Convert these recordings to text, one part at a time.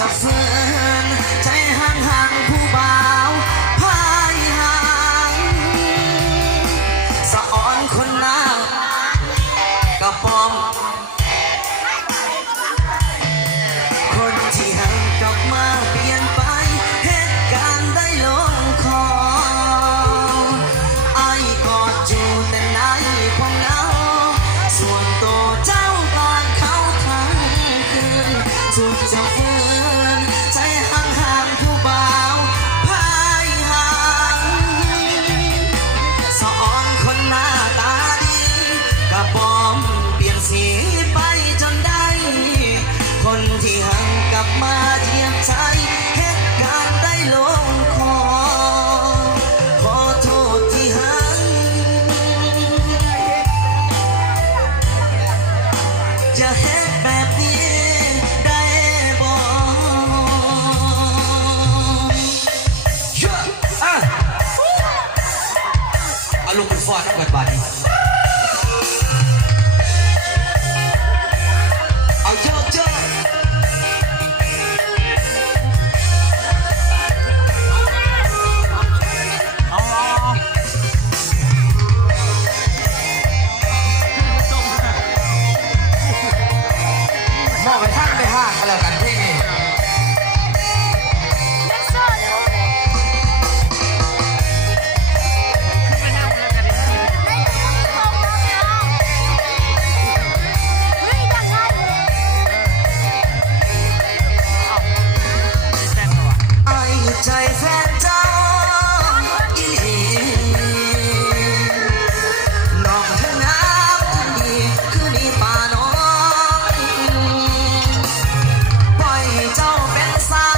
จะฝืนใจห่างผู้บ่าวพายหางสะอ่อนคนหน้ากระปอมคนที่ห่างกลับมาเปลี่ยนไปเหตุการณ์ได้ลงคอไอ้กอดอยู่แต่ในความเหงาส่วนตัวเจ้ากอดเขาทั้งคืนสุดจะฝืนใจห่างผู้บ่าวพายหางสะอ่อนคนหน้าตาดีกระปอมเปลี่ยนสีไปจนได้คนที่ห่างกลับมาเทียบใจเหตุการณ์ได้ลงคอขอโทษที่ห่างจะเหตุแบบนี้ได้บ่เอาลูกคุณฟอดเปิดบาทเอาเยอะมองไปทางไปห้างกันแล้วกันพี่นี่ไอ้ใจแฟนเจ้าอีหลีน้องทั้งงามทั้งดีคือดีป่าน้องปล่อยให้เจ้าเป็นสา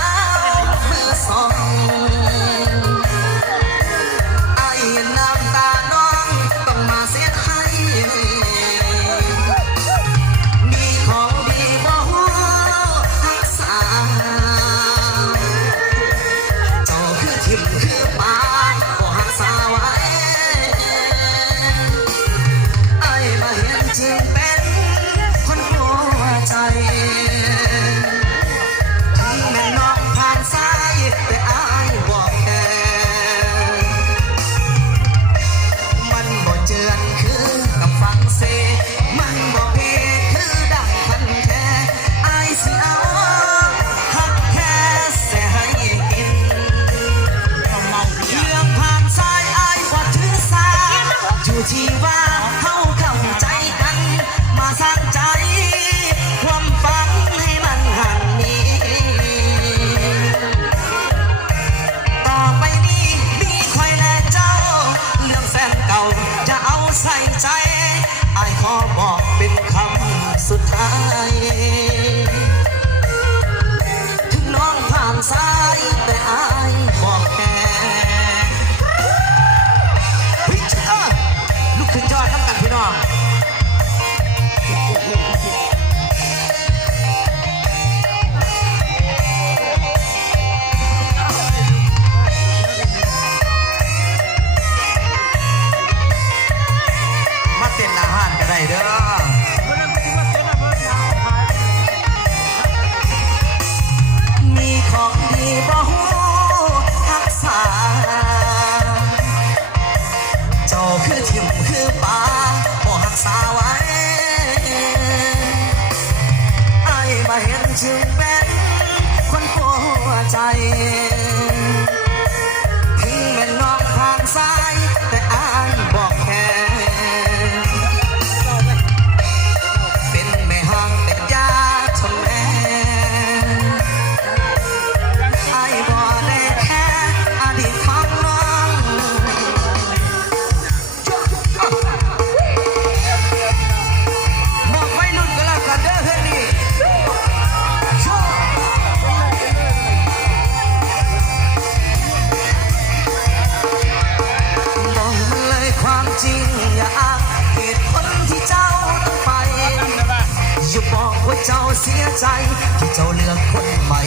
วมือสองไอ้น้ำตาน้องต้องมาเสียให้มีของดีบ่ฮู้รักษาเจ้าคือทิมคือป่าบ่รักษาไว้ไอ้มาเห็นจริงเป็นคนหัวใจถึงแม่น้องผ่านสายแต่อายบอกแค่มันบ่เจือนคือกับฟังเสมันบ่เพคือดังพันแท้อายสิเอาหักแค่เสียให้กินเรื่องผ่านสายอายบ่ถือสาอยู่ที่ว่าเฮาเข้าใจกันมาสร้างใจความฝันให้มันหันนี้ต่อไปนี้มีใครและเจ้าเรื่องแฟนเก่าจะเอาใส่ใจอายขอบอกเป็นคำสุดท้ายถึงน้องผ่านสายแต่อายบอกแค่เฮ้ยลุกขึ้นยอดน้ำกันพี่น้องมาเต้นอาหารก็ได้เด้อมีของดีบ่ฮู้รักษาเจ้าคือทิมคือป่าบ่รักษาไว้ไอ้มาเห็นจึงเป็นคนหัวใจถึงแม่น้องผ่านสายแต่อายบอกแค่เป็นแม่ห้างแต่ยาทำแม่ไอ้บ่ได้แค่อดีตของน้องบอกไว้รุ่นก็แล้วกันเด้อเฮ้ยนี่บอกมันเลยความจริงอย่าอ้างเหตุผลที่เจ้าต้องไปอย่าบอกว่าเจ้าเสียใจที่เจ้าเลือกคนใหม่